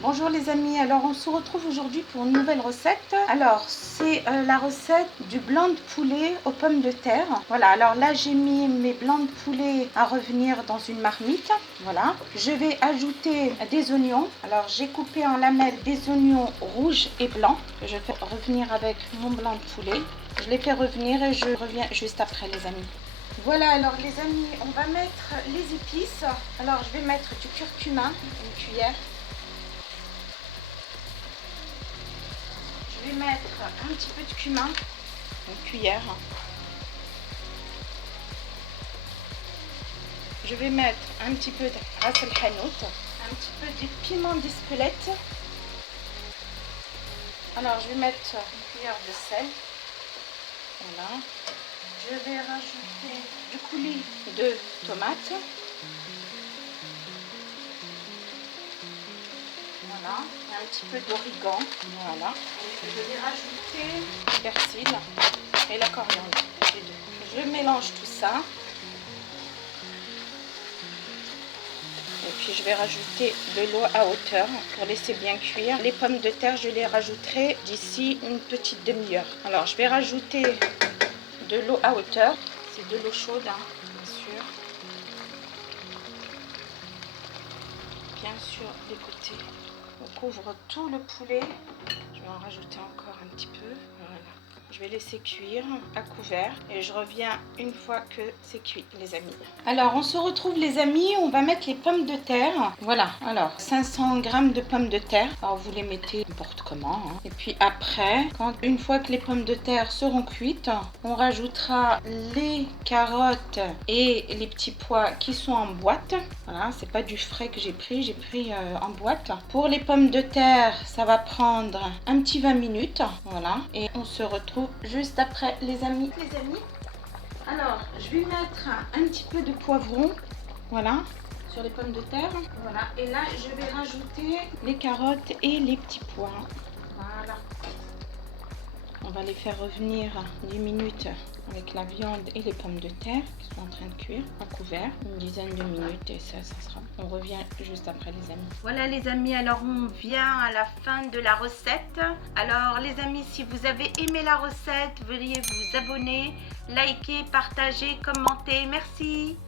Bonjour les amis, alors on se retrouve aujourd'hui pour une nouvelle recette. Alors c'est la recette du blanc de poulet aux pommes de terre. Voilà, alors là j'ai mis mes blancs de poulet à revenir dans une marmite. Voilà, je vais ajouter des oignons. Alors j'ai coupé en lamelles des oignons rouges et blancs que je fais revenir avec mon blanc de poulet. Je les fais revenir et je reviens juste après les amis. Voilà, alors les amis, on va mettre les épices. Alors je vais mettre du curcuma, une cuillère. Je vais mettre un petit peu de cumin, une cuillère. Je vais mettre un petit peu de ras el hanout, un petit peu de piment d'Espelette. Alors je vais mettre une cuillère de sel. Voilà. Je vais rajouter du coulis de tomates. Voilà, un petit peu d'origan. Voilà. Et je vais rajouter le persil et la coriandre. Je mélange tout ça. Et puis je vais rajouter de l'eau à hauteur pour laisser bien cuire. Les pommes de terre, je les rajouterai d'ici une petite demi-heure. Alors je vais rajouter de l'eau à hauteur. C'est de l'eau chaude, hein, bien sûr. Bien sûr, des côtés. On couvre tout le poulet. Je vais en rajouter encore un petit peu. Voilà. Je vais laisser cuire à couvert et je reviens une fois que c'est cuit les amis. Alors on se retrouve les amis, on va mettre les pommes de terre. Voilà, alors 500 g de pommes de terre. Alors vous les mettez n'importe comment. Hein. Et puis après, une fois que les pommes de terre seront cuites, on rajoutera les carottes et les petits pois qui sont en boîte. Voilà, c'est pas du frais que j'ai pris en boîte. Pour les pommes de terre, ça va prendre un petit 20 minutes. Voilà, et on se retrouve juste après les amis. Alors je vais mettre un petit peu de poivron, voilà, sur les pommes de terre. Voilà, et là je vais rajouter les carottes et les petits pois. Voilà, on va les faire revenir 10 minutes avec la viande et les pommes de terre qui sont en train de cuire à couvert, une dizaine de minutes, et ça sera. On revient juste après les amis. Voilà les amis, alors on vient à la fin de la recette. Alors les amis, si vous avez aimé la recette, veuillez vous abonner, liker, partager, commenter. Merci.